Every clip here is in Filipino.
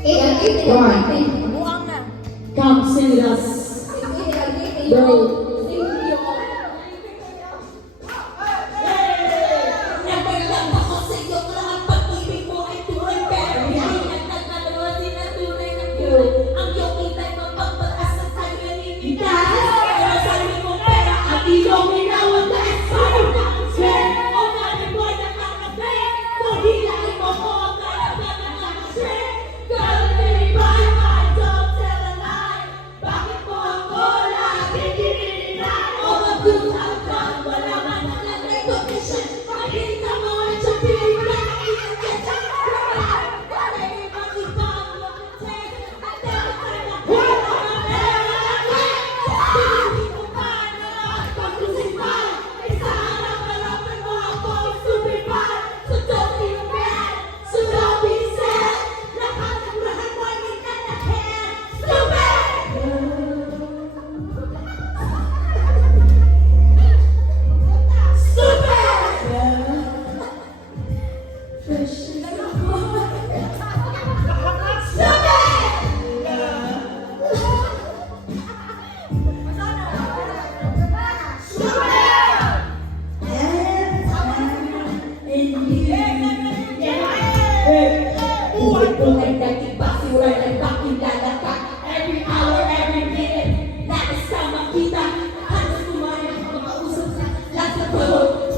Come on. Buang na. Come sing with us. Bro.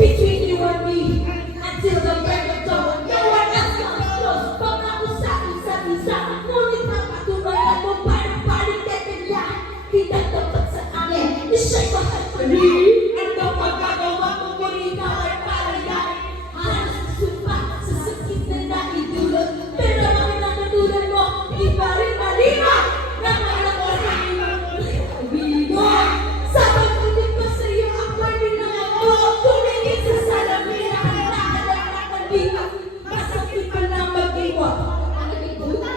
Between you and me, until the break of dawn, no one else comes close. Pangako sa isa, ngunit napatunayan mo parang paligid niya. Hindi dapat sa akin, siya'y mahal pa rin. Ano pagkagawa mo kung ikaw ay palayay? Halos sa sumpa, sa sakit na naidulot. Pero ang nakatulan mo, iba rin malima. Na parang oray mo, kaibigan. Sa pagkulit ko sa iyo, ako'y pinangagot. Tumingin sa salamin na kinakalang nakalimutan. Masakit pa lang mag-iwan.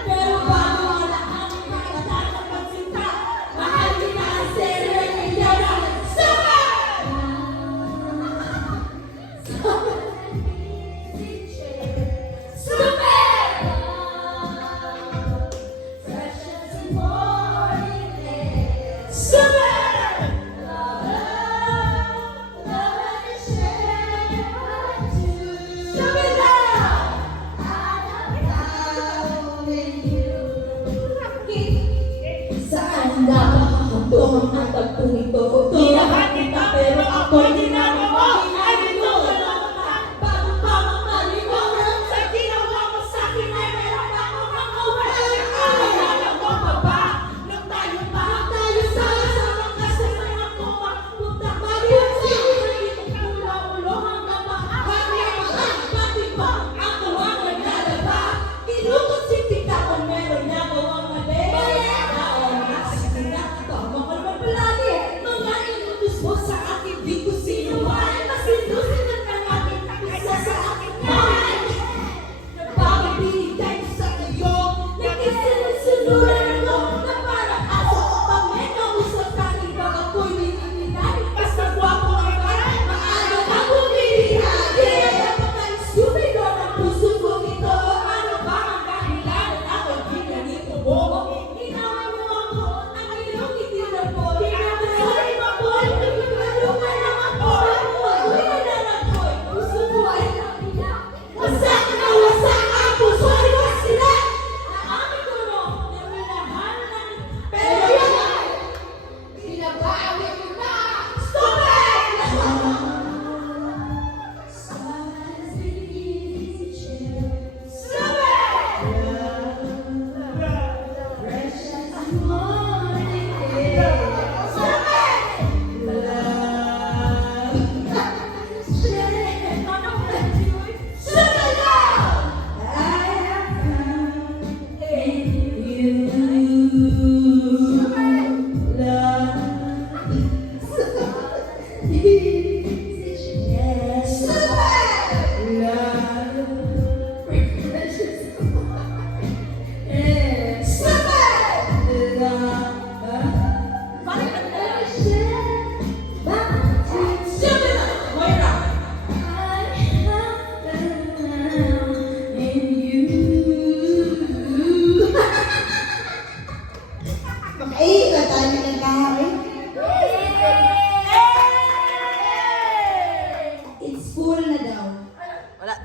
Pero bago ang lahat, nakakapagsin ka. Mahal kita ang seryo ay iyaw na sama! Saan dapat ang